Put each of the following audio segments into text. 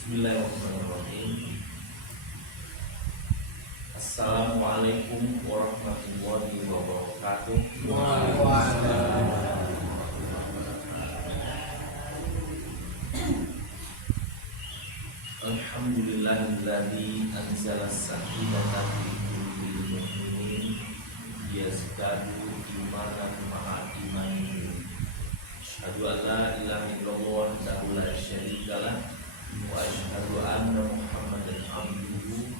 Bismillahirrahmanirrahim. Assalamualaikum warahmatullahi wabarakatuh. Alhamdulillahilladzi anzala as-sakinata fi qulubil mu'minin liyazdadu imanan ma'a imanihim. Asyhadu an la ilaha illallah wahdahu la syarika lah wa asyhadu anna Muhammadan abduhu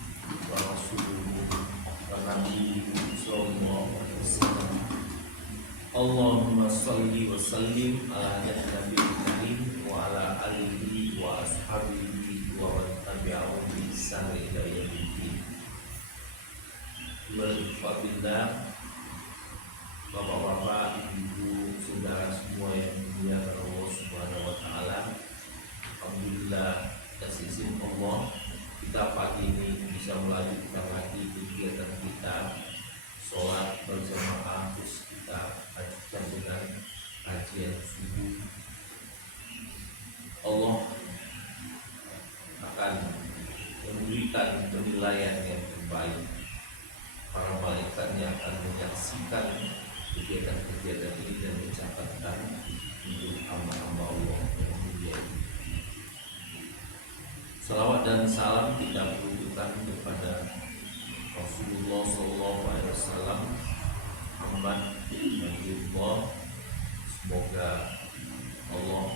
wa rasuluhu wa nabiyuhu sallallahu alaihi wasallam. Allahumma shalli wa sallim ala nabiyil karim wa ala alihi wa ashabihi wa man tabi'ahum bi ihsan ila yaumil din. Bapak-bapak, ibu, saudara semua yang dimuliakan Allah Subhanahu wa taala. Alhamdulillah atas izin Allah kita pagi ini bisa melanjutkan lagi kegiatan kita sholat berjamaah, terus kita lanjutkan dengan kajian subuh. Allah akan memberikan penilaian yang terbaik. Para malaikatnya akan menyaksikan kegiatan-kegiatan ini dan mencatatkan untuk hamba-hamba Allah yang mulia. Salawat dan salam kita berikan kepada Rasulullah Sallallahu Alaihi Wasallam, Muhammad Nabiullah. Semoga Allah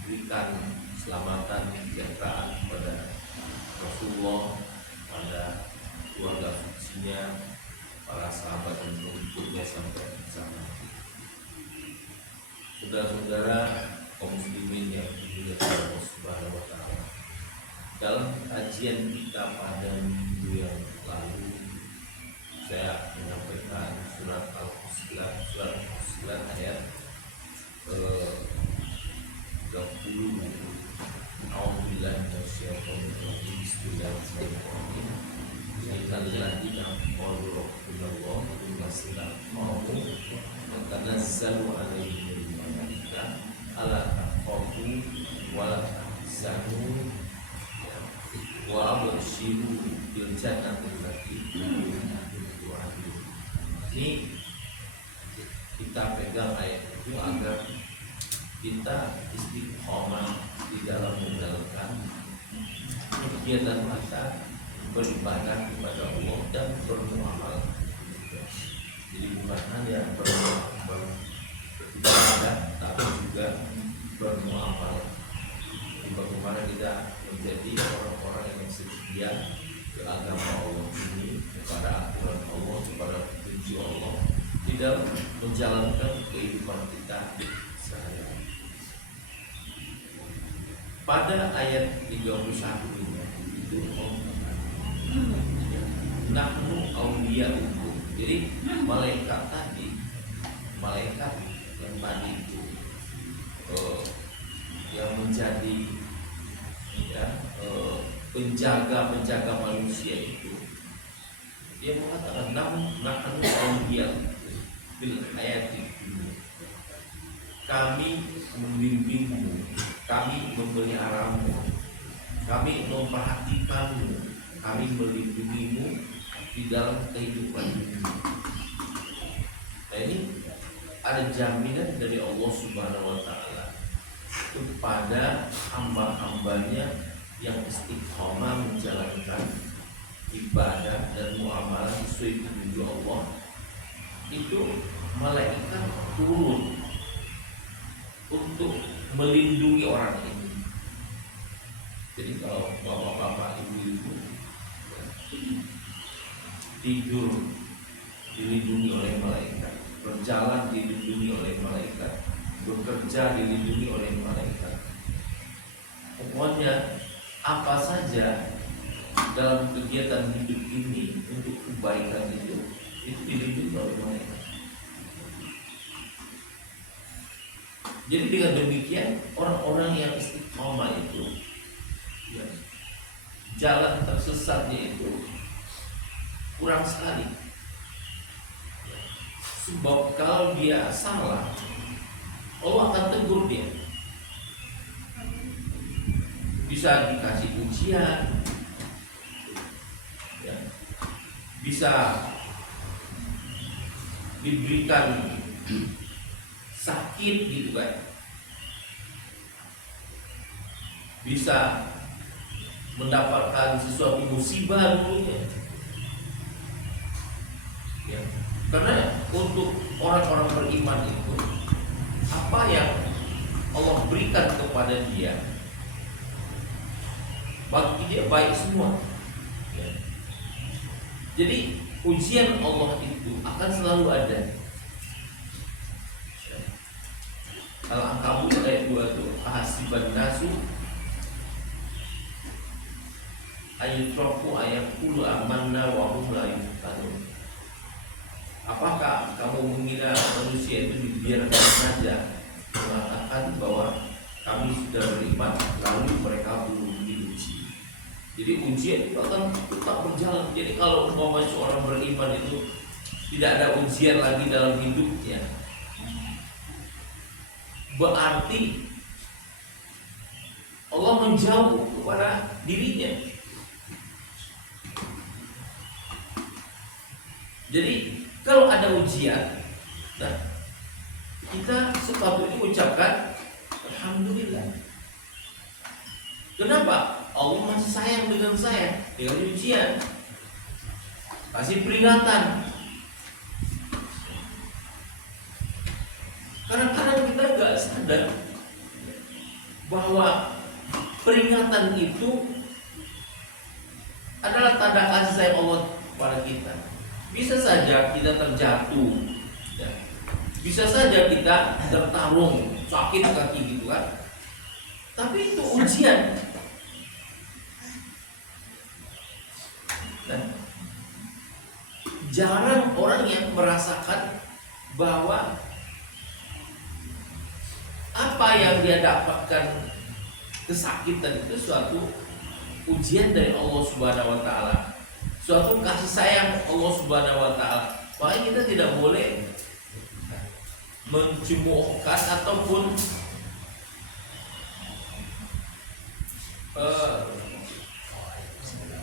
berikan keselamatan kesejahteraan kepada Rasulullah, pada keluarga sucinya, para sahabat dan pengikutnya sampai bersama. Saudara-saudara kaum muslimin yang dimuliakan Allah Subhanahu wa taala, dalam kajian kita pada minggu yang lalu saya menyampaikan surat Al-Fussilat ayat 30. A'udzubillahi minasyaitonir rajim. Bismillahirrahmanirrahim. Innalladzina qalu rabbunallah tsumma istaqamu tatanazzalu 'alaihimul malaikatu alla takhafu wa la tahzanu wa abshiru bil jannati allati kuntum tu'adun. Ini kita pegang ayat itu agar kita istiqomah di dalam menjalankan kegiatan kita beribadah kepada Allah dan bermuamalah. Jadi bukan hanya beribadah, tapi juga bermuamalah. Bagaimana kita menjadi orang-orang yang setia ke agama Allah ini, kepada aturan Allah, kepada petunjuk Allah di dalam menjalankan kehidupan kita sehari-hari. Pada ayat 31 ini itu nahnu awliya'ukum. Jadi malaikat yang tadi itu yang menjadi penjaga manusia itu, dia mengatakan nahnu awliya'ukum bil hayati dunya. Kami membimbingmu, kami memeliharamu, kami memperhatikanmu, kami melindungimu di dalam kehidupan ini. Nah, ini ada jaminan dari Allah Subhanahu wa taala kepada hamba-hambanya yang istiqomah menjalankan ibadah dan muamalah sesuai petunjuk Allah. Itu malaikat turun untuk melindungi orang ini. Jadi kalau bapak-bapak, ibu-ibu tidur dilindungi oleh malaikat, berjalan dilindungi oleh malaikat, bekerja dilindungi oleh malaikat. Pokoknya apa saja dalam kegiatan hidup ini untuk kebaikan itu dilindungi oleh malaikat. Jadi dengan demikian orang-orang yang istiqomah itu, jalan tersesatnya itu kurang sekali. Sebab kalau dia salah, Allah akan tegur dia. Di bisa dikasih ujian, ya, bisa diberikan sakit gitu kan, bisa mendapatkan sesuatu musibah dulunya, ya. Karena untuk orang-orang beriman itu apa yang Allah berikan kepada dia, bagi dia baik semua, ya. Jadi ujian Allah itu akan selalu ada. Al-Ankabut ayat 2 itu ahasiban nasu ayutraku ayaqulu amanna wa hum la yuftanun. Apakah kamu mengira manusia itu dibiarkan saja mengatakan bahwa kami sudah beriman lalu mereka belum diuji? Jadi ujian itu akan tetap berjalan. Jadi kalau umpamanya seorang beriman itu tidak ada ujian lagi dalam hidupnya, berarti Allah menjauh kepada dirinya. Jadi kalau ada ujian, nah, kita sepatutnya ucapkan alhamdulillah. Kenapa? Allah masih sayang dengan saya. Dengan ujian, kasih peringatan. Kadang-kadang kita nggak sadar bahwa peringatan itu adalah tanda kasih sayang Allah kepada kita. Bisa saja kita terjatuh, ya. Bisa saja kita tertarung, sakit kaki gitu kan. Tapi itu ujian. Nah, jarang orang yang merasakan bahwa apa yang dia dapatkan kesakitan itu suatu ujian dari Allah Subhanahu wa taala. Suatu kasih sayang Allah Subhanahu wa taala. Makanya kita tidak boleh mencemoohkan ataupun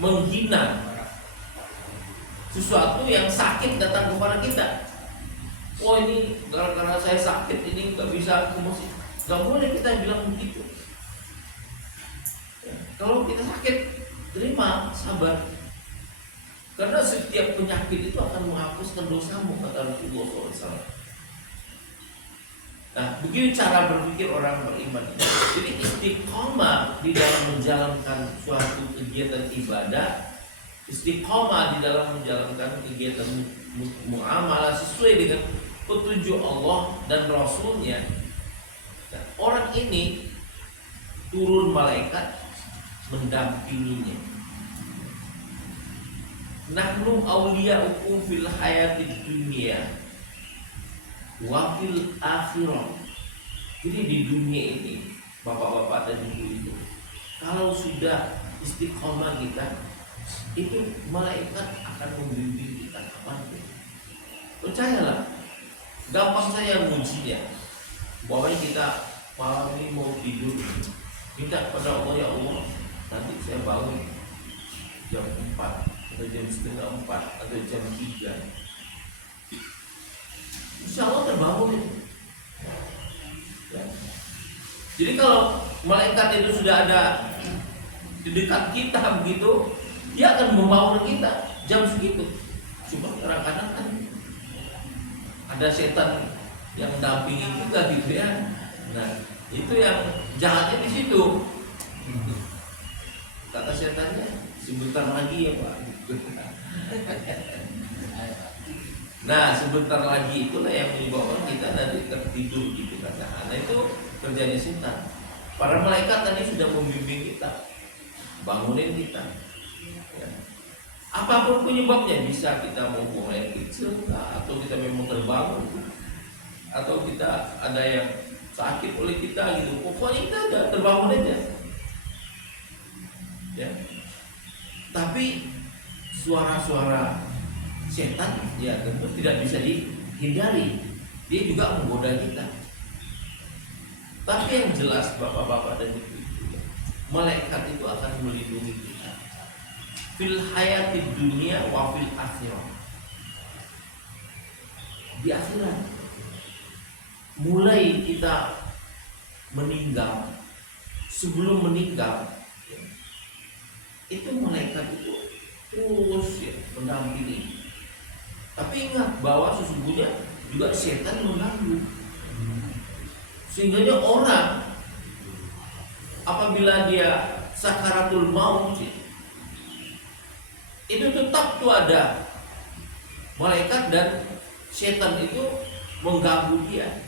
menghina sesuatu yang sakit datang kepada kita. Oh ini karena saya sakit ini nggak bisa ke masjid. Nggak boleh kita bilang begitu. Ya, kalau kita sakit, terima, sabar. Karena setiap penyakit itu akan menghapuskan dosamu, kata Rasulullah SAW. Nah, begini cara berpikir orang beriman. Jadi istiqomah di dalam menjalankan suatu kegiatan ibadah, istiqomah di dalam menjalankan kegiatan muamalah sesuai dengan petunjuk Allah dan Rasulnya. Nah, orang ini turun malaikat mendampinginya. Nahnu awliya'ukum fil hayatid dunya wa fil akhirah. Jadi di dunia ini, bapak-bapak dan ibu-ibu, kalau sudah istiqomah kita, itu malaikat akan membimbing kita kapanpun. Percayalah, gampang saya mengujinya. Bahwanya kita malam ini mau tidur, minta pada Allah, ya Allah, nanti saya bangun jam 4 atau jam setengah 4 atau jam 3. Insya Allah terbangun itu. Ya. Jadi kalau malaikat itu sudah ada di dekat kita begitu, dia akan membangun kita jam segitu. Cuma kadang-kadang kan ada setan yang mendampingi kita gitu ya. Nah, itu yang jahatnya di situ. Kata setannya, sebentar lagi ya Pak. Nah, sebentar lagi itulah yang menyebabkan kita nanti tertidur gitu kata. Nah, itu kerjanya setan. Para malaikat tadi sudah membimbing kita, bangunin kita. Ya. Apapun penyebabnya, bisa kita mau buang air kecil, atau kita memang terbangun, atau kita ada yang sakit oleh kita gitu. Pokoknya kita ada terbangun aja. Ya. Tapi suara-suara setan ya tentu tidak bisa dihindari. Dia juga menggoda kita. Tapi yang jelas bapak-bapak dan ibu-ibu, malaikat itu akan melindungi kita fil hayati dunia wa fil akhirah. Di akhirat, mulai kita meninggal, sebelum meninggal, itu malaikat itu terus mendampingi. Tapi ingat bahwa sesungguhnya juga setan mengganggu, sehingga orang apabila dia sakaratul maut itu tetap tuh ada malaikat dan setan itu mengganggu dia.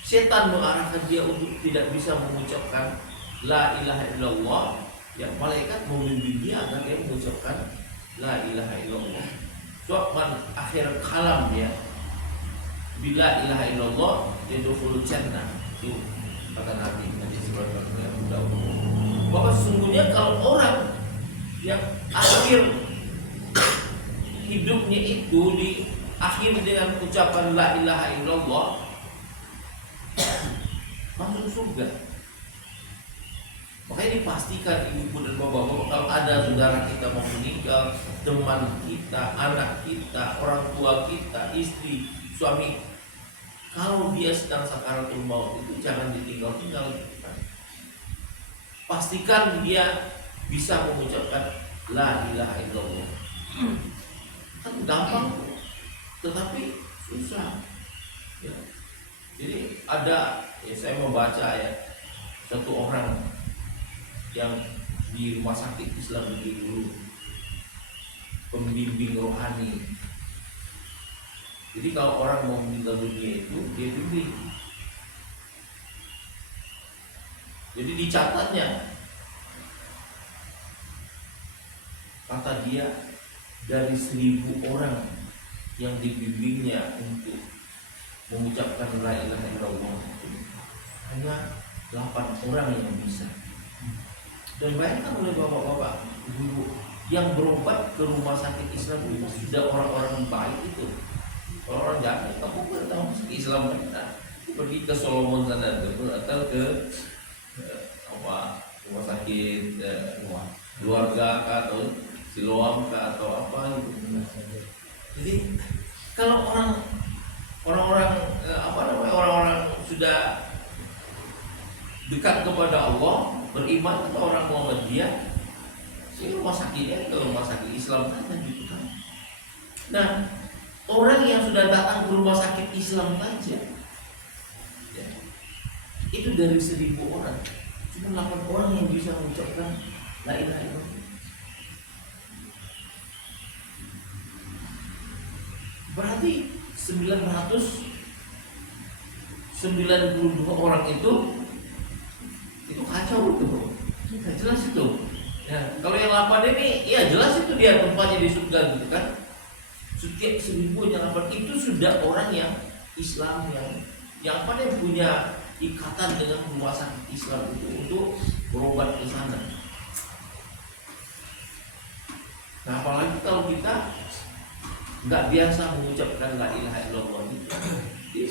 Setan mengarahkan dia untuk tidak bisa mengucapkan la ilaha illallah. Ya, malaikat membimbing dia agar dia mengucapkan la ilaha illallah. Man akhir kalam dia bila ilaha illallah yadkhulul jannah. Itu kata Nabi bahwa sesungguhnya kalau orang yang akhir hidupnya itu diakhiri dengan ucapan la ilaha illallah, masuk surga. Makanya dipastikan ibu dan bapak-bapak, kalau ada saudara kita mau meninggal, teman kita, anak kita, orang tua kita, istri, suami, kalau dia sedang sakaratul maut itu jangan ditinggal-tinggal. Pastikan dia bisa mengucapkan la ilaha illallah. Kan gampang, tetapi susah. Ya. Jadi ada, saya membaca satu orang yang di rumah sakit Islam dulu, pembimbing rohani. Jadi kalau orang mau meninggal dunia itu dia bimbing. Jadi dicatatnya, kata dia, dari 1.000 orang yang dibimbingnya untuk mengucapkan la ilaha illallah hanya 8 orang yang bisa. Dan bayangkan oleh bapak-bapak, ibu-ibu yang berobat ke rumah sakit Islam itu sudah orang-orang baik itu. Orang-orang jahat, kamu nggak tahu masuk Islam kita pergi ke Solomon sana atau ke rumah sakit keluarga atau Siloam atau apa gitu. Jadi kalau orang-orang sudah dekat kepada Allah, beriman atau orang Muhammadiyah, ini rumah sakitnya ke rumah sakit Islam saja gitu kan. Nah, orang yang sudah datang ke rumah sakit Islam saja, ya, itu dari 1.000 orang, cuma 8 orang yang bisa mengucapkan la ilaha illallah. Berarti 992 orang itu kacau itu, nggak jelas itu. Ya, kalau yang 8 ini, ya jelas itu dia tempatnya di surga gitu kan. Setiap 1.000 yang 8 itu sudah orang yang Islam yang punya ikatan dengan rumah sakit Islam itu untuk berobat ke sana. Nah, apalagi kalau kita nggak biasa mengucapkan la ilaha illallah itu,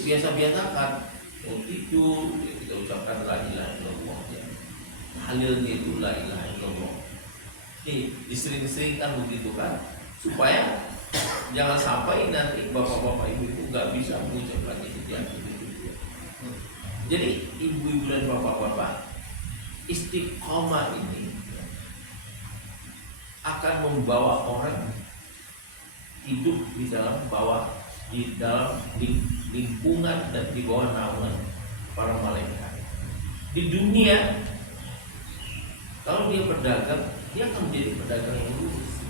biasa-biasakan tidur kita ucapkan la ilaha illallah ya. Halilnya itu la ilaha illallah. Disering-seringkan begitu kan, supaya jangan sampai nanti bapak-bapak ibu nggak bisa mengucapkan itu ya. Jadi ibu-ibu dan bapak-bapak, istiqomah ini akan membawa orang hidup di dalam lingkungan dan di bawah naungan para malaikat. Di dunia, kalau dia berdagang, dia akan menjadi pedagang yang lurus,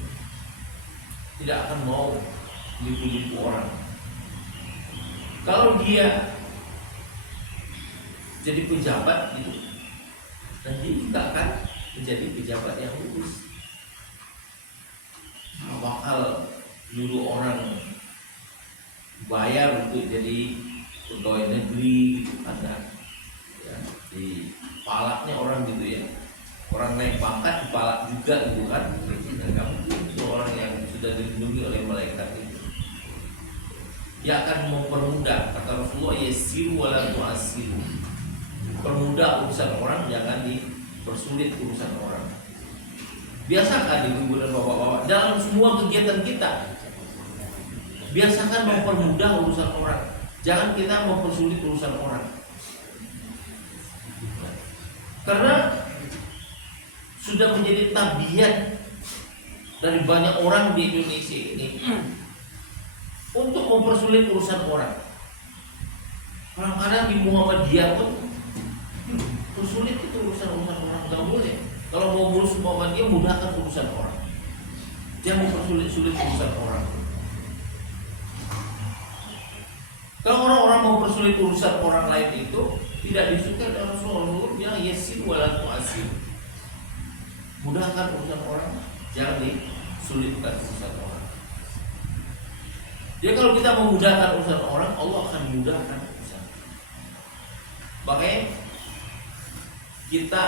tidak akan mau nipu-nipu orang. Kalau dia jadi pejabat gitu, dan dia juga akan menjadi pejabat yang lurus. Bakal nyuruh orang bayar untuk jadi pegawai negeri gitu kan, ya, di palaknya orang gitu ya, orang naik pangkat dipalak juga gitu kan. Nggak mungkin itu orang yang sudah dilindungi oleh malaikat itu. Dia akan mempermudah, kata Rasulullah, yasiru wala tu'asiru, permudah urusan orang, jangan mempersulit urusan orang. Biasakan ibu-ibu dan bapak-bapak dalam semua kegiatan kita, biasakan mempermudah urusan orang. Jangan kita mempersulit urusan orang. Karena sudah menjadi tabiat dari banyak orang di Indonesia ini untuk mempersulit urusan orang. Kadang-kadang di Muhammadiyah pun persulit itu urusan orang, nggak boleh. Kalau mau ngurus Muhammadiyah, mudahkan urusan orang. Jangan mempersulit urusan orang. Kalau orang-orang mau persulit urusan orang lain itu tidak disukai oleh Rasulullah yang yasin wala tu'asir. Mudahkan urusan orang, jangan disulitkan urusan orang. Jadi kalau kita memudahkan urusan orang, Allah akan mudahkan urusan. Makanya kita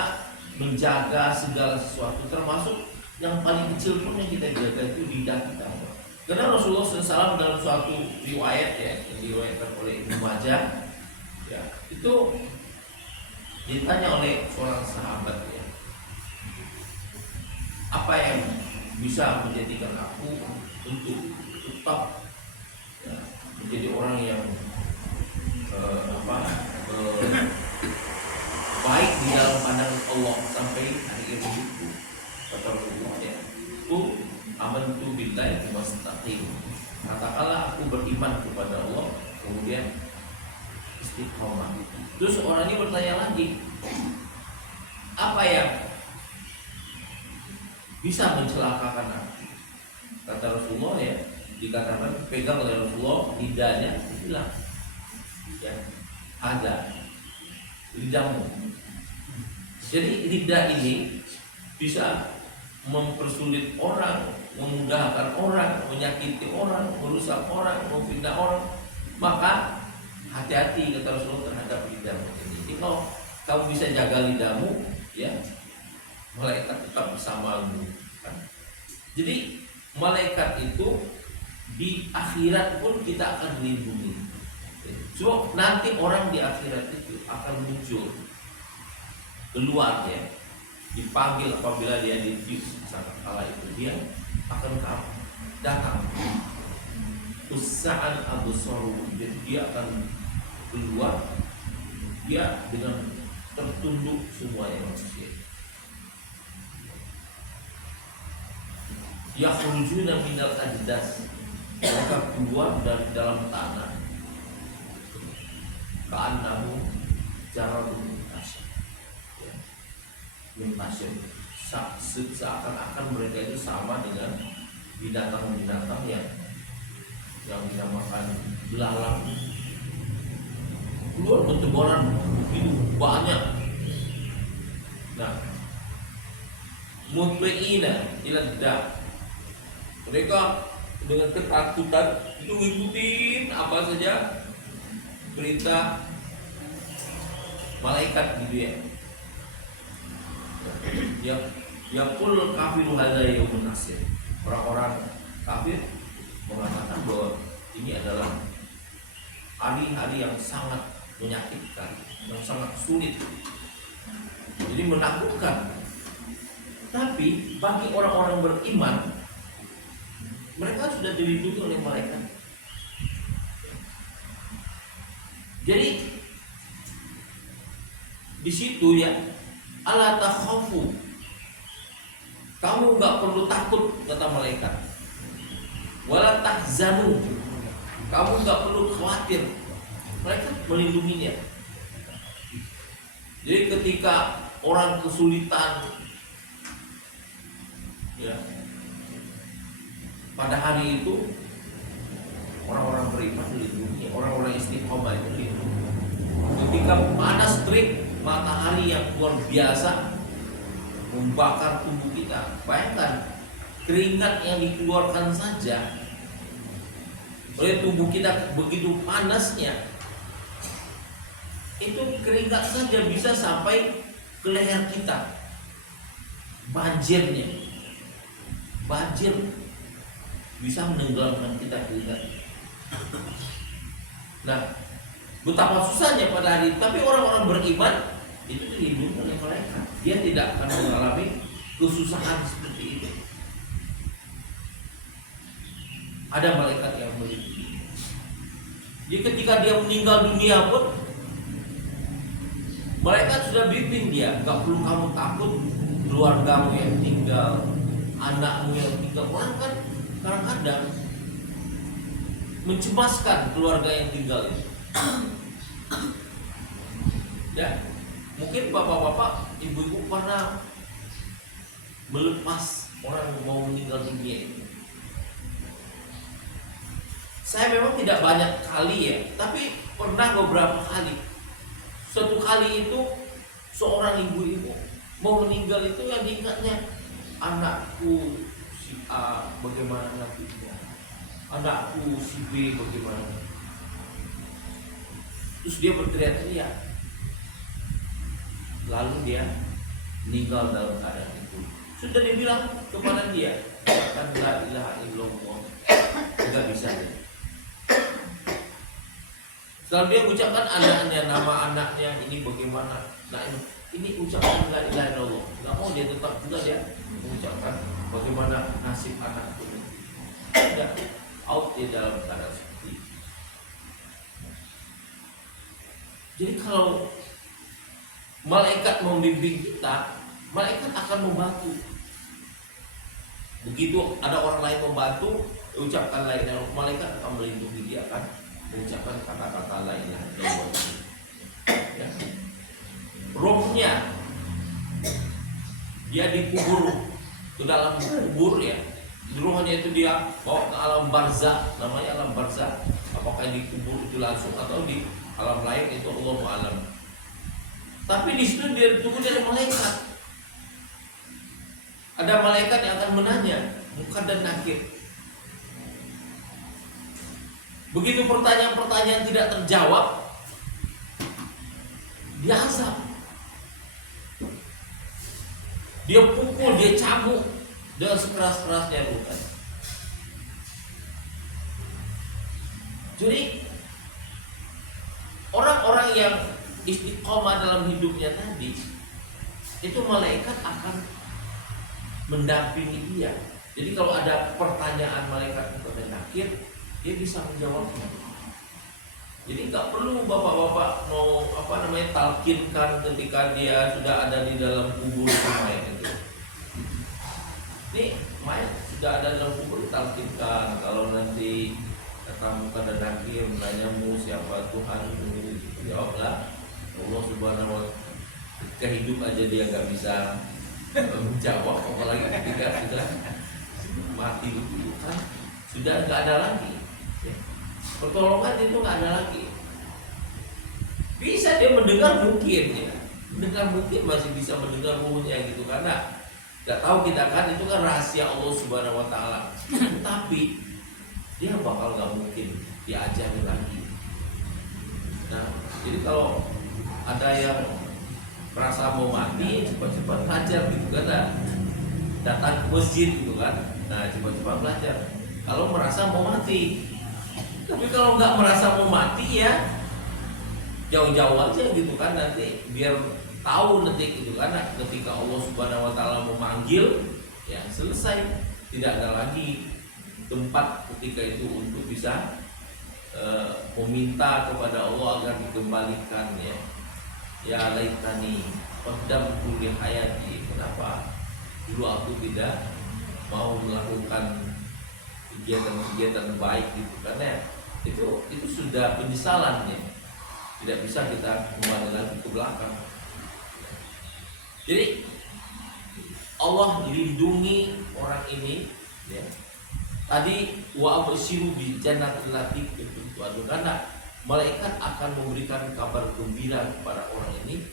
menjaga segala sesuatu, termasuk yang paling kecil pun yang kita jaga itu lidah kita. Karena Rasulullah SAW dalam suatu riwayat ya, yang diriwayatkan oleh Ibnu Majah, ya, itu ditanya oleh seorang sahabat ya, apa yang bisa menjadikan aku untuk tetap ya, menjadi orang yang baik di dalam pandangan Allah sampai akhir hidupku. Kata Rasulullah ya, amantu billahi wastaqim. Katakanlah aku beriman kepada Allah, kemudian istiqomah. Terus orang ini bertanya lagi, apa yang bisa mencelakakan aku? Kata Rasulullah ya, dikatakan pegang oleh Rasulullah lidahnya, bilang ya, ada lidahmu. Jadi lidah ini bisa mempersulit orang, memudahkan orang, menyakiti orang, merusak orang, memfitnah orang. Maka hati-hati kata Rasulullah terhadap lidahmu ini. Jadi kalau kamu bisa jaga lidahmu, ya malaikat tetap bersamamu. Jadi malaikat itu di akhirat pun kita akan dilindungi. So nanti orang di akhirat itu akan muncul keluar ya, dipanggil apabila dia diffuse saat kala itu dia akan datang usaan absaru, jadi dia akan keluar dia dengan tertunduk semuanya manusia. Yakhrujuna minal ajdas, mereka keluar dari dalam tanah. Ka'annahu jaradun muntasyir, seakan-akan mereka itu sama dengan binatang-binatang yang dinamakan belalang. Keluar bertebaran begitu banyak. Nah, mutma'ina ila dah, mereka dengan ketakutan itu ngikutin apa saja perintah malaikat gitu ya. Yang kul kafiru hadza yaumun nasir. Orang-orang kafir mengatakan bahwa ini adalah hari-hari yang sangat menyakitkan, yang sangat sulit. Jadi menakutkan. Tapi bagi orang-orang beriman, mereka sudah dilindungi oleh malaikat. Jadi di situ ya, ala takhafu, kamu nggak perlu takut kata malaikat. Wala tahzanu, kamu nggak perlu khawatir. Mereka melindunginya. Jadi ketika orang kesulitan, ya, pada hari itu orang-orang beriman dilindungi, orang-orang istiqomah itu dilindungi. Ketika panas terik matahari yang luar biasa membakar tubuh kita, bayangkan keringat yang dikeluarkan saja oleh tubuh kita begitu panasnya, itu keringat saja bisa sampai ke leher kita. Banjir bisa menenggelamkan kita keringat. Nah, betapa susahnya pada hari itu, tapi orang-orang beriman itu dilindungi oleh malaikat. dia tidak akan mengalami kesusahan seperti itu. Ada malaikat yang melindungi. Jadi ketika dia meninggal dunia pun malaikat sudah bimbing dia, gak perlu kamu takut keluargamu yang tinggal, anakmu yang tinggal. Orang kan kadang-kadang mencemaskan keluarga yang tinggal itu. Ya, mungkin bapak-bapak, ibu-ibu pernah melepas orang yang mau meninggal dunia itu. Saya memang tidak banyak kali ya, tapi pernah beberapa kali. Suatu kali itu seorang ibu-ibu mau meninggal itu yang diingatnya, anakku si A bagaimana nasibnya, anakku si B bagaimana. Terus dia berteriak-teriak, lalu dia meninggal dalam keadaan itu. Sudah dibilang kepada dia, katakan la ilaha illallah, tidak bisa ya. Setelah dia ucapkan anaknya, nama anaknya ini bagaimana, nah ini ucapkan la ilaha illallah, nggak mau dia tetap juga dia mengucapkan bagaimana nasib anakku ini. Tidak, out dia dalam keadaan seperti itu. Jadi kalau malaikat membimbing kita, malaikat akan membantu. Begitu ada orang lain membantu, ucapkan la ilaha illallah, malaikat akan melindungi dia, kan mengucapkan kata-kata la ilaha illallah. Ya. Rohnya dia dikubur ke dalam kubur ya. Rohnya itu dia bawa ke alam barzah, namanya alam barzah. Apakah dikubur itu langsung atau di alam lain, itu Allahu a'lam. Tapi di situ dia tunggu dari malaikat. Ada malaikat yang akan menanya, Munkar dan Nakir. Begitu pertanyaan-pertanyaan tidak terjawab, dia azab. Dia pukul, dia cambuk dengan sekeras-kerasnya bukan. Jadi orang-orang yang istiqomah dalam hidupnya tadi, itu malaikat akan mendampingi dia. Jadi kalau ada pertanyaan malaikat kepada Nakir, dia bisa menjawabnya. Jadi nggak perlu bapak-bapak mau talkinkan ketika dia sudah ada di dalam kubur mayat itu. Ini mayat sudah ada dalam kubur, talkinkan. Kalau nanti kamu pada Nakir menanyamu siapa Tuhan, jawablah Allah Subhanahu wa Ta'ala. Ketika hidup aja dia nggak bisa menjawab, apalagi ketika sudah mati itu kan sudah nggak ada lagi. Pertolongan itu nggak ada lagi. Bisa dia mendengar mungkin ya, mendengar mungkin masih bisa mendengar ruhnya gitu, karena nggak tahu kita kan itu kan rahasia Allah Subhanahu Wa Taala. Tapi dia bakal nggak mungkin diajari lagi. Nah, jadi kalau ada yang merasa mau mati, cepat-cepat belajar gitu kan, datang ke masjid gitu kan, nah cepat-cepat belajar. Kalau merasa mau mati. Tapi kalau nggak merasa mau mati ya jauh-jauh aja gitu kan, nanti biar tahu nanti gitu kan, ketika Allah Subhanahu Wa Taala memanggil ya selesai, tidak ada lagi tempat ketika itu untuk bisa meminta kepada Allah agar dikembalikan ya. Ya laitani qaddamtu li hayati, kenapa dulu aku tidak mau melakukan kegiatan-kegiatan baik gitu, karena itu sudah penyesalannya, tidak bisa kita kembali lagi ke belakang. Jadi Allah lindungi orang ini ya. Tadi wa absyiru bi jannatil lati kuntum tu'adun, karena malaikat akan memberikan kabar gembira kepada orang ini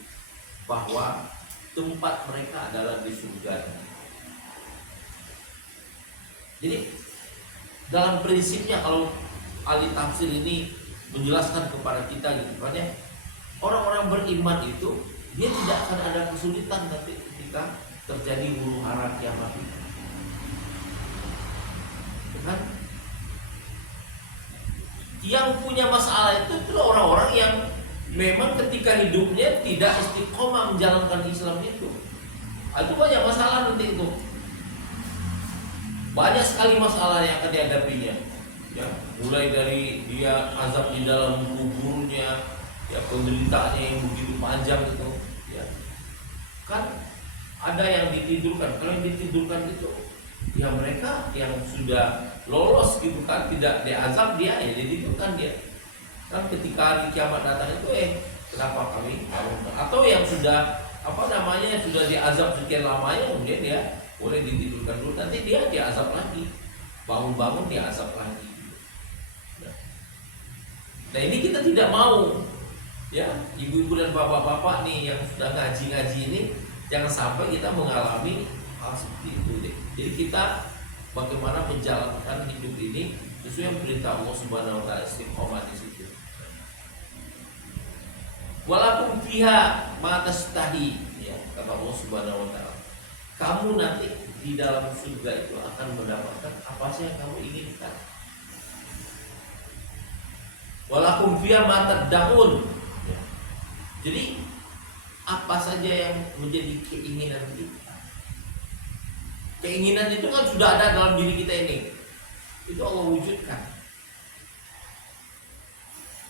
bahwa tempat mereka adalah di surga. Jadi dalam prinsipnya kalau ahli tafsir ini menjelaskan kepada kita gitu kan ya, orang-orang beriman itu dia tidak akan ada kesulitan nanti ketika terjadi huru hara kiamat itu. Kan? Yang punya masalah itu orang-orang yang memang ketika hidupnya tidak istiqomah menjalankan Islam itu. Itu banyak masalah nanti itu. Banyak sekali masalah yang akan dihadapinya. Ya, mulai dari dia azab di dalam kuburnya, ya penderitaannya yang begitu panjang itu, ya. Kan ada yang ditidurkan. Kalau yang ditidurkan itu, ya mereka yang sudah lolos gitu kan, tidak diazab dia, ya ditidurkan dia. Kan ketika hari kiamat datang itu, kenapa kami bangun? Atau yang sudah sudah diazab sekian lamanya, kemudian dia boleh ditidurkan dulu, nanti dia diazab lagi, bangun-bangun diazab lagi. Nah ini kita tidak mau, ya ibu-ibu dan bapak-bapak nih yang sudah ngaji-ngaji ini, jangan sampai kita mengalami hal seperti itu deh. Jadi kita bagaimana menjalankan hidup ini sesuai perintah Allah Subhanahu wa taala, istiqomah di situ. Walakum fiha ma tastahi, ya kata Allah Subhanahu wa taala. Kamu nanti di dalam surga itu akan mendapatkan apa sih yang kamu inginkan. Walakum fiha ma tad'un. Ya. Jadi apa saja yang menjadi keinginan kita. Keinginan itu kan sudah ada dalam diri kita ini. Itu Allah wujudkan.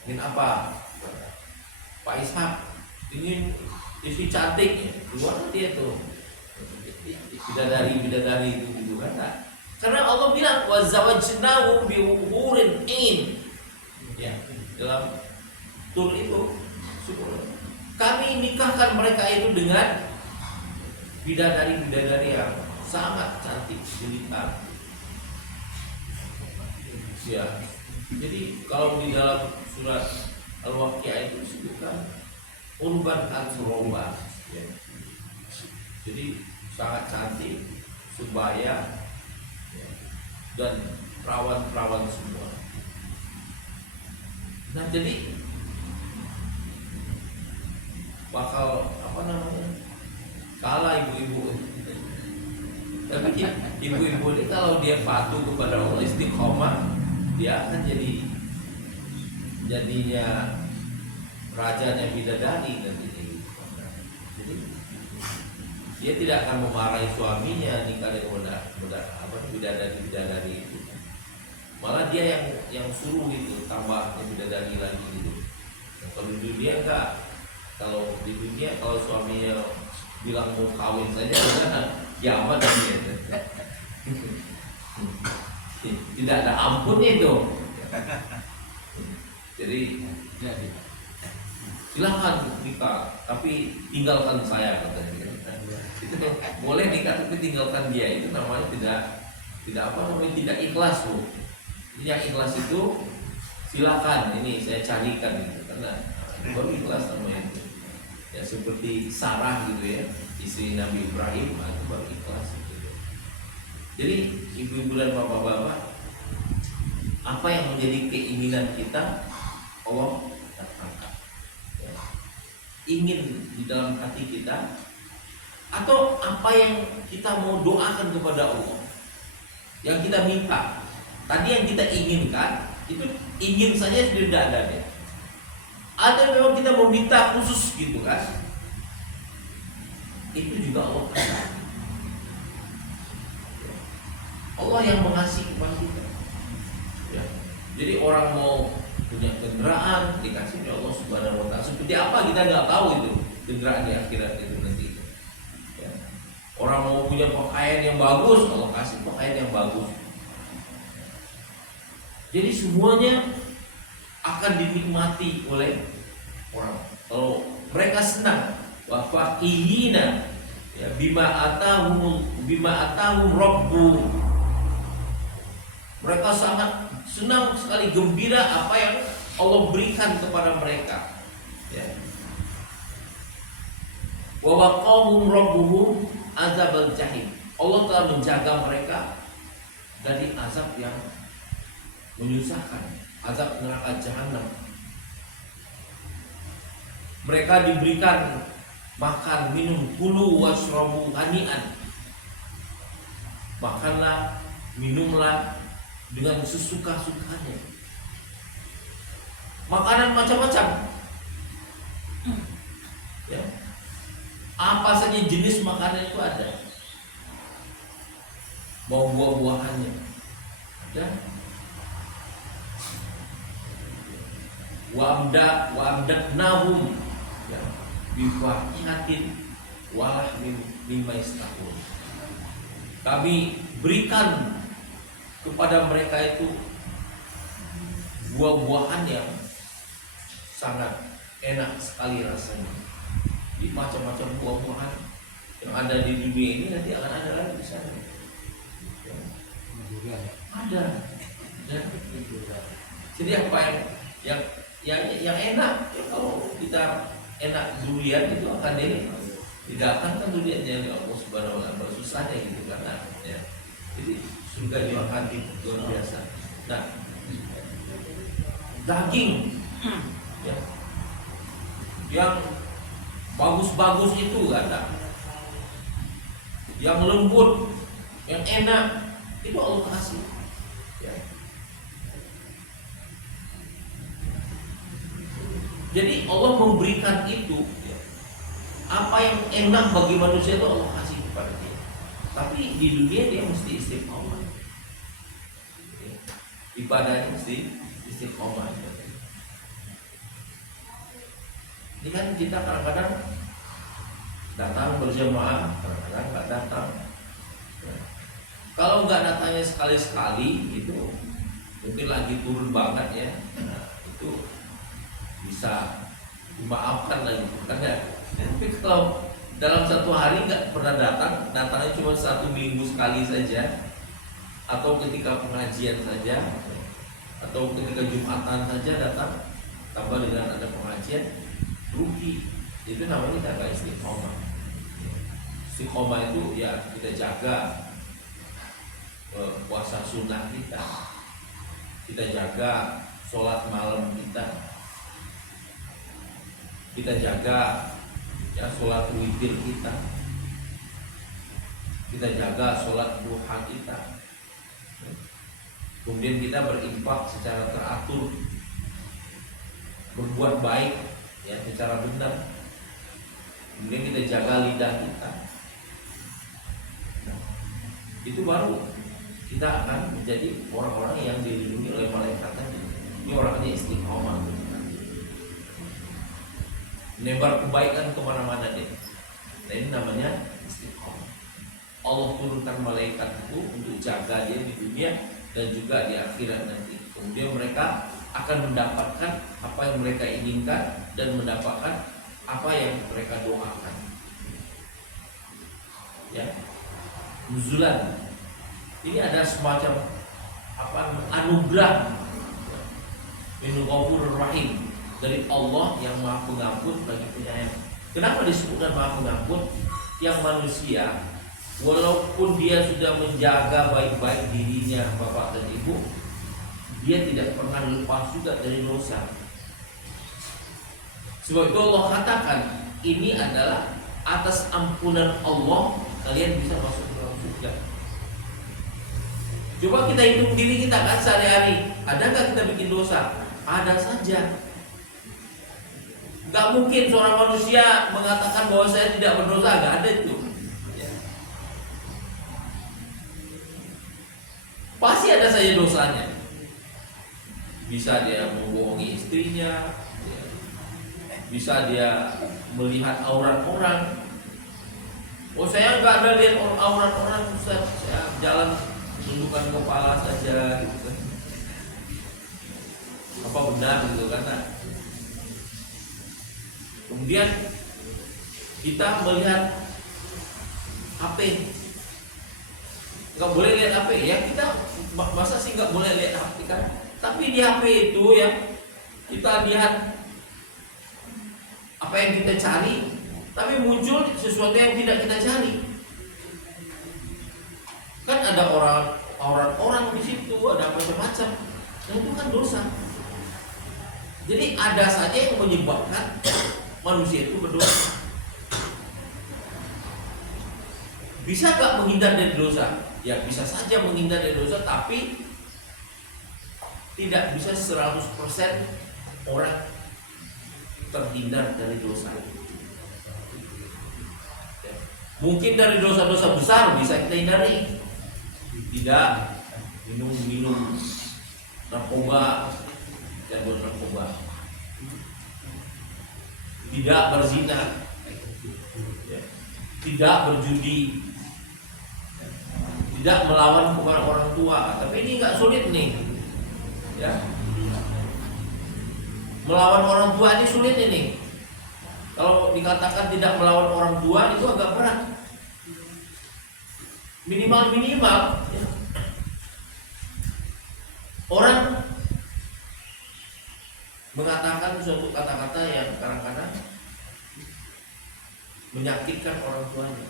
Ingin apa? Pak Ishak ingin istri cantik, keluar dia tuh bidadari itu gitu kan? Nah, karena Allah bilang wa zawajnahu bi hurin in, ya dalam tur itu kami nikahkan mereka itu dengan bidadari yang sangat cantik jelita. Ya, jadi kalau di dalam surat Al-Waqiah itu disebutkan urban ansroba, ya. Jadi sangat cantik, sebaya, ya, dan perawan-perawan semua. Nah jadi bakal kalah ibu-ibu. Tapi ibu-ibu ini kalau dia patuh kepada Allah, istiqomah, dia akan jadinya rajanya bidadari nanti. Jadi dia tidak akan memarahi suaminya nikah dengan bidadari itu. Malah dia yang suruh itu tambah bidadari lagi gitu. Nah, kalau di dunia enggak. Kalau di dunia kalau suaminya bilang mau kawin saja udah kiamat dia. Tidak ada ampunnya itu. Jadi silahkan nikah, tapi tinggalkan saya katanya. Itu boleh nikah tapi tinggalkan dia, itu namanya tidak ikhlas loh. Yang ikhlas itu silakan ini saya carikan gitu, karena baru ikhlas namanya itu. Ya seperti Sarah gitu ya, istri Nabi Ibrahim, itu baru ikhlas gitu. Jadi ibu-ibu dan bapak-bapak, apa yang menjadi keinginan kita Allah datangkan, ya. Ingin di dalam hati kita, atau apa yang kita mau doakan kepada Allah, yang kita minta. Tadi yang kita inginkan itu ingin saja sudah tidak ada ya. Ada memang kita mau minta khusus gitu kan, itu juga Allah kasih. Allah yang mengasihi kepada kita, ya. Jadi orang mau punya kendaraan dikasih oleh Allah Subhanahu wa taala. Seperti apa kita nggak tahu itu kendaraan di akhirat itu nanti. Ya. Orang mau punya pakaian yang bagus, Allah kasih pakaian yang bagus. Jadi semuanya akan dinikmati oleh orang. Kalau mereka senang, wa faqihina, ya bima atahum rabbu. Mereka sangat senang sekali, gembira apa yang Allah berikan kepada mereka, ya. Wa waqahum rabbuhum azabal jahim. Allah telah menjaga mereka dari azab yang menyusahkan, azab neraka jahanam. Mereka diberikan makan, minum, kulu washrabu hani'an. Makanlah, minumlah dengan sesuka-sukanya. Makanan macam-macam, ya. Apa saja jenis makanan itu ada. Mau buah-buahannya ada. Wa'amdak nahum ya, bifakihatin walah mimma yastahun. Kami berikan kepada mereka itu buah-buahan yang sangat enak sekali rasanya. Di macam-macam buah-buahan yang ada di dunia ini nanti akan ada lagi di sana. Ada. Ya. Jadi apa yang enak ya, kalau kita enak durian itu akan tidak akan kan duriannya Allah Subhanahu wa taala susahnya gitu karena ya. Jadi surga juga akan luar biasa. Nah, daging ya, yang bagus-bagus itu ada, yang lembut, yang enak itu Allah kasih. Ya. Jadi Allah memberikan itu ya, apa yang enak bagi manusia itu Allah kasih kepada dia. Tapi di dunia dia mesti istiqomah. Ya. Ibadahnya mesti istiqomah. Ini kan kita kadang-kadang datang berjamaah, kadang-kadang nggak datang. Ya. Kalau nggak datangnya sekali-sekali itu mungkin lagi turun banget ya. Nah, itu bisa dimaafkan lagi kan ya. Tapi kalau dalam satu hari nggak pernah datangnya cuma 1 minggu sekali saja, atau ketika pengajian saja, atau ketika Jumatan saja datang, tambah dengan ada pengajian, rugi. Itu namanya kita nggak istiqomah. Istiqomah itu ya kita jaga puasa sunnah kita jaga sholat malam kita jaga ya sholat witir kita jaga sholat duha kita. Kemudian kita berinfak secara teratur, berbuat baik ya secara benar. Kemudian kita jaga lidah kita. Nah, itu baru kita akan menjadi orang-orang yang dilindungi oleh malaikat tadi. Ini orangnya istiqomah, menebar kebaikan kemana-mana deh. Nah, ini namanya istiqomah. Allah turunkan malaikat itu untuk jaga dia di dunia dan juga di akhirat nanti. Kemudian mereka akan mendapatkan apa yang mereka inginkan dan mendapatkan apa yang mereka doakan. Ya, nuzulan. Ini ada semacam anugerah min Ghafurur Rahim dari Allah yang Maha Pengampun lagi penyayang. Kenapa disebutkan Maha Pengampun? Yang manusia walaupun dia sudah menjaga baik-baik dirinya bapak dan ibu, dia tidak pernah lepas juga dari dosa. Sebab itu Allah katakan ini adalah atas ampunan Allah kalian bisa masuk ke dalam surga. Coba kita hitung diri kita kan sehari-hari, adakah kita bikin dosa? Ada saja. Gak mungkin seorang manusia mengatakan bahwa saya tidak berdosa, gak ada itu. Ya. Pasti ada saja dosanya. Bisa dia membohongi istrinya, ya. Bisa dia melihat aurat orang. Oh saya nggak ada lihat aurat orang, Ustaz. Saya jalan tundukkan kepala saja gitu kan. Apa benar gitu kan? Nah. Kemudian kita melihat HP, nggak boleh lihat HP ya, kita masa sih nggak boleh lihat HP kan? Tapi di HP itu ya kita lihat apa yang kita cari, tapi muncul sesuatu yang tidak kita cari. Kan ada orang di situ, ada macam-macam. Nah itu kan dosa. Jadi ada saja yang menyebabkan manusia itu berdosa. Bisa gak menghindar dari dosa? Ya bisa saja menghindar dari dosa, tapi tidak bisa 100% orang terhindar dari dosa. Mungkin dari dosa-dosa besar bisa kita hindari. Tidak minum narkoba, cabut narkoba. Tidak berzina, ya. Tidak berjudi, tidak melawan kepada orang tua. Tapi ini nggak sulit nih, ya. Melawan orang tua ini sulit ini. Kalau dikatakan tidak melawan orang tua itu agak berat. Minimal ya. Orang mengatakan suatu kata-kata yang kadang-kadang menyakitkan orang tuanya.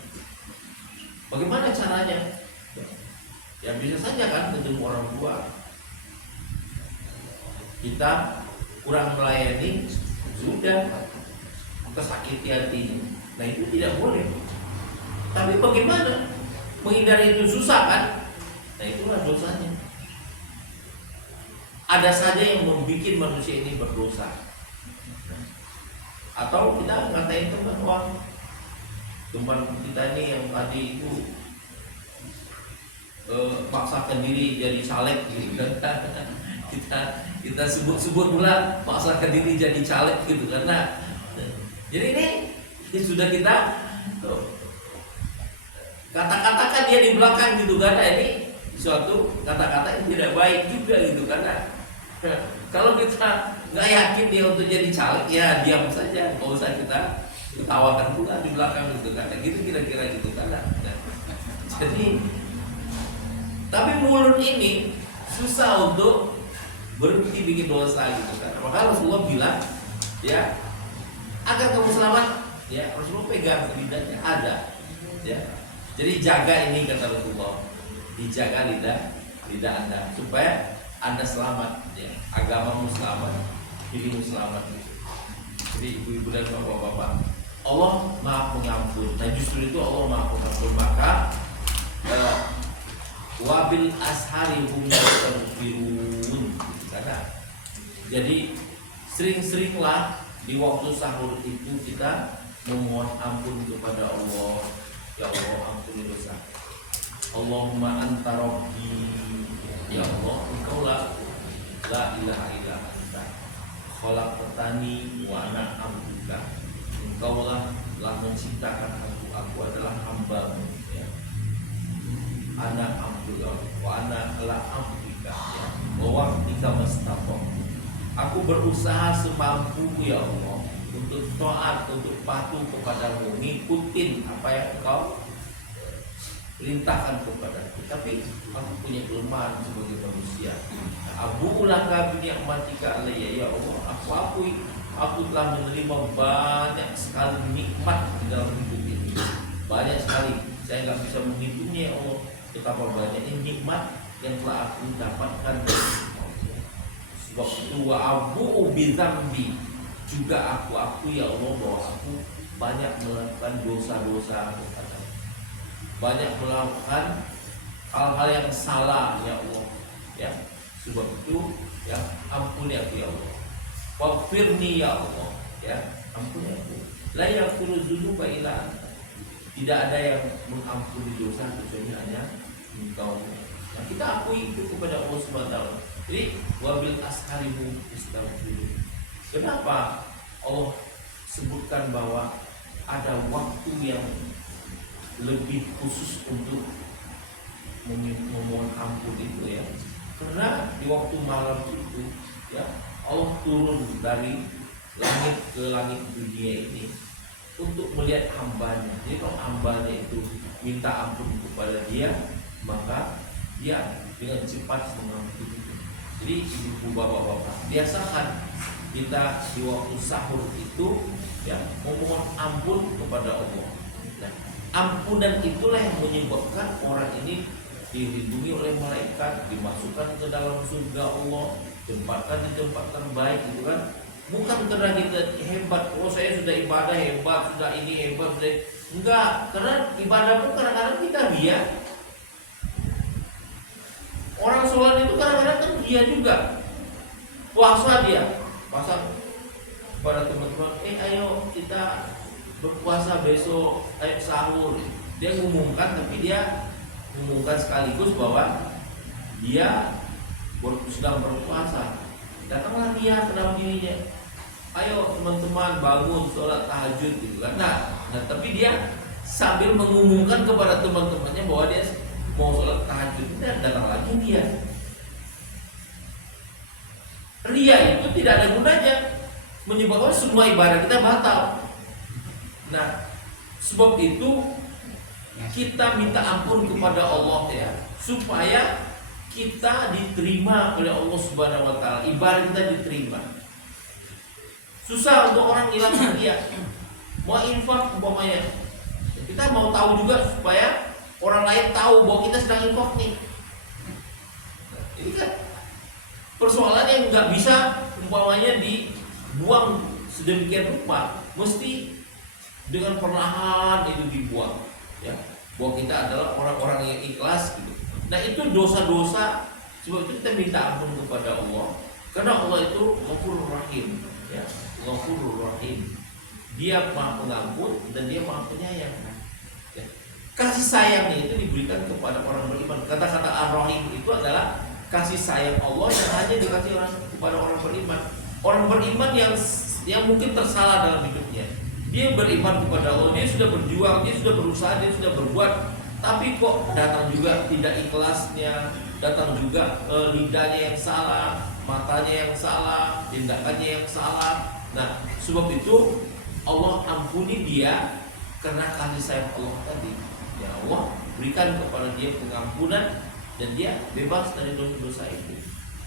Bagaimana caranya? Ya bisa saja kan ketemu orang tua, kita kurang melayani, sudah kesakiti hatinya. Nah itu tidak boleh. Tapi bagaimana? Menghindari itu susah kan? Nah itulah dosanya. Ada saja yang membuat manusia ini berdosa. Atau kita ngatain teman, wah teman kita ini yang tadi itu paksakan diri jadi caleg gitu kan. kita sebut pula paksakan diri jadi caleg gitu karena jadi ini sudah kita kata-katakan dia di belakang gitu karena ini suatu kata-kata yang tidak baik juga gitu karena kalau kita nggak yakin dia untuk jadi caleg ya diam saja, nggak usah kita ketawakan pula di belakang gitu karena gitu kira-kira gitu karena jadi tapi mulut ini susah untuk berhenti bikin dosa gitu kan. Maka Rasulullah bilang ya agar kamu selamat ya Rasulullah pegang lidahnya ada ya. Jadi jaga ini kata Rasulullah, dijaga lidah Anda supaya Anda selamat ya. Agamamu selamat, dirimu selamat. Jadi ibu-ibu dan bapak-bapak, Allah Maha Pengampun. Nah justru itu Allah Maha Pengampun. Maka wabil ashari hum yastaghfirun. Karena jadi sering-seringlah di waktu sahur itu kita memohon ampun kepada Allah. Ya Allah ampuni dosa. Allahumma anta rabbi. Ya Allah engkaulah la ilaha illa anta khalaqtani wa ana abduka. Engkaulah telah menciptakan aku adalah hamba-Mu ya. Ana abduka wa ana la abduka ya. Wa waqtika mastaqam. Aku berusaha semampuku ya Allah untuk taat, untuk patuh kepadamu, ngikutin apa yang Engkau perintahkan kepadaku. Tapi aku punya kelemahan sebagai manusia. Abu'ulah ka bi ni'matika alayya ya Allah. Aku telah menerima banyak sekali nikmat di dalam hidup ini. Banyak sekali. Saya nggak bisa menghitungnya ya Allah. Betapa banyaknya nikmat yang telah aku dapatkan. Sebab itu wa abu'u bi dzambi. Juga aku ya Allah bahwa aku banyak melakukan dosa-dosa kepadamu, banyak melakukan hal-hal yang salah ya Allah ya. Sebab itu ya ampuni aku ya Allah, waghfirni ya Allah ya, ampuni aku. La yaghfiru dzunuba illa anta. Tidak ada yang mengampuni dosa kecuali hanya Engkau. Nah, kita akui itu kepada Allah Subhanahu wa taala. Jadi wabil asharimu istaghfir. Kenapa Allah sebutkan bahwa ada waktu yang lebih khusus untuk memohon ampun itu ya? Karena di waktu malam itu ya Allah turun dari langit ke langit dunia ini untuk melihat hambanya. Jadi kalau hambanya itu minta ampun kepada dia, maka dia dengan cepat mengampuni. Jadi ibu bapak-bapak biasakan kita di waktu sahur itu ya memohon ampun kepada Allah. Nah, ampunan itulah yang menyebabkan orang ini dilindungi oleh malaikat, dimasukkan ke dalam surga Allah, tempatkan di tempat terbaik gitu kan. Bukan karena kita hebat, oh saya sudah ibadah hebat, sudah ini hebat, sudah enggak, karena ibadah pun kadang-kadang kita ria. Orang sholat itu kadang-kadang kan dia juga puasa dia. Pasang pada teman-teman, ayo kita berpuasa besok, ayo sahur. Dia mengumumkan, tapi dia mengumumkan sekaligus bahwa dia sedang berpuasa. Datanglah dia ke dalam dirinya, ayo teman-teman bangun sholat tahajud gitu kan. Nah, tapi dia sambil mengumumkan kepada teman-temannya bahwa dia mau sholat tahajud, dan datang lagi dia. Ria itu tidak ada gunanya, menyebabkan semua ibadah kita batal. Nah, sebab itu kita minta ampun kepada Allah ya, supaya kita diterima oleh Allah Subhanahu wa taala, ibadah kita diterima. Susah untuk orang hilang dia. Mau infak umpamanya, kita mau tahu juga supaya orang lain tahu bahwa kita sedang infak nih. Ini kan persoalan yang nggak bisa umpamanya dibuang sedemikian rupa, mesti dengan perlahan itu dibuang ya, bahwa kita adalah orang-orang yang ikhlas gitu. Nah itu dosa-dosa, sebab itu kita minta ampun kepada Allah, karena Allah itu Ghafurur Rahim ya, Ghafurur Rahim. Dia Maha Pengampun dan Dia Maha Penyayang ya. Kasih sayangnya itu diberikan kepada orang beriman. Kata-kata Ar-Rahim itu adalah kasih sayang Allah yang hanya dikasih kepada orang beriman. Orang beriman yang mungkin tersalah dalam hidupnya. Dia beriman kepada Allah, dia sudah berjuang, dia sudah berusaha, dia sudah berbuat, tapi kok datang juga tidak ikhlasnya, datang juga lidahnya yang salah, matanya yang salah, tindakannya yang salah. Nah, sebab itu Allah ampuni dia karena kasih sayang Allah tadi. Ya Allah berikan kepada dia pengampunan dan dia bebas dari dosa-dosa itu.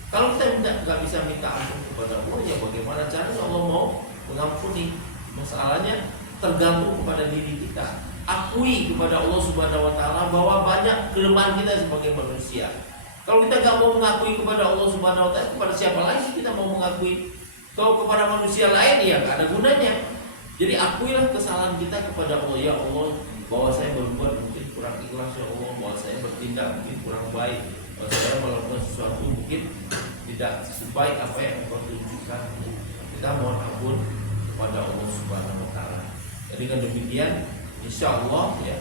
Kalau kita nggak bisa minta ampun kepada Allah, ya bagaimana caranya Allah mau mengampuni? Masalahnya tergantung kepada diri kita. Akui kepada Allah Subhanahu wa taala bahwa banyak kelemahan kita sebagai manusia. Kalau kita nggak mau mengakui kepada Allah Subhanahu wa taala, kepada siapa lagi kita mau mengakui? Kalau kepada manusia lain ya nggak ada gunanya. Jadi akuilah kesalahan kita kepada Allah. Ya Allah, bahwa saya berbuat mungkin kurang ikhlas ya Allah, bahwa saya bertindak mungkin kurang baik, bahwa saya melakukan sesuatu mungkin tidak sebaik apa yang Engkau tunjukkan. Kita mohon ampun kepada Allah Subhanahu wa taala. Jadi dengan demikian insya Allah ya,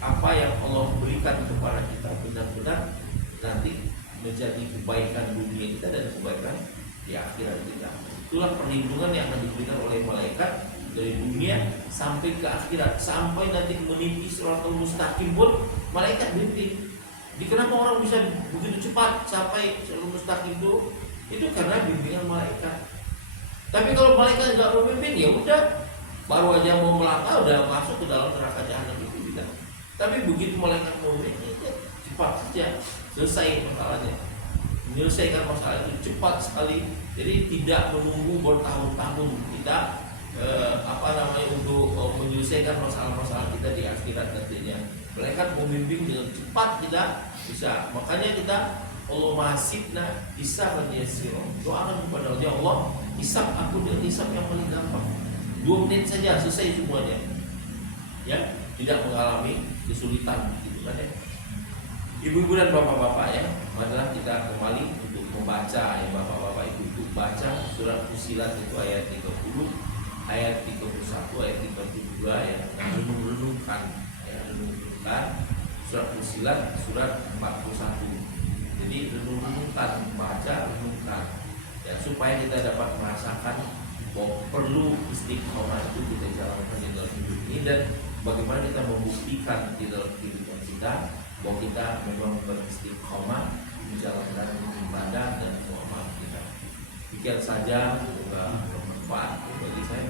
apa yang Allah berikan kepada kita benar-benar nanti menjadi kebaikan dunia kita dan kebaikan di akhirat kita. Itulah perlindungan yang akan diberikan oleh malaikat dari dunia sampai ke akhirat, sampai nanti meniti Shiratal Mustaqim pun malaikat bimbing. Jadi kenapa orang bisa begitu cepat sampai Shiratal Mustaqim itu karena bimbingan malaikat. Tapi kalau malaikat nggak memimpin, ya udah, baru aja mau melangkah udah masuk ke dalam neraka jahanam itu tidak. Tapi begitu malaikat memimpin, itu cepat saja selesai masalahnya. Menyelesaikan masalah itu cepat sekali. Jadi tidak menunggu bertahun-tahun kita untuk menyelesaikan masalah-masalah kita di akhirat nantinya. Malaikat memimpin dengan cepat kita bisa. Makanya kita Allah mahasibna hisab yasir. Doakan kepada Allah, ya Allah, hisab aku dengan hisab yang paling gampang. 2 menit saja selesai semuanya. Ya, tidak mengalami kesulitan gitu kan ya. Ibu-ibu dan bapak-bapak ya, marilah kita kembali untuk membaca ya, bapak-bapak ibu baca surat Fussilat itu ayat 30, ayat 31, ayat 32 ya, dan renung-renungkan surat Fussilat surat 41. Jadi renung-renungkan, baca, renungkan ya, supaya kita dapat merasakan bahwa perlu istiqomah itu kita jalankan di dalam hidup ini, dan bagaimana kita membuktikan di dalam kehidupan kita bahwa kita memang beristiqomah menjalankan ibadah dan muamalah kita. Demikian saja, semoga bermanfaat bagi saya.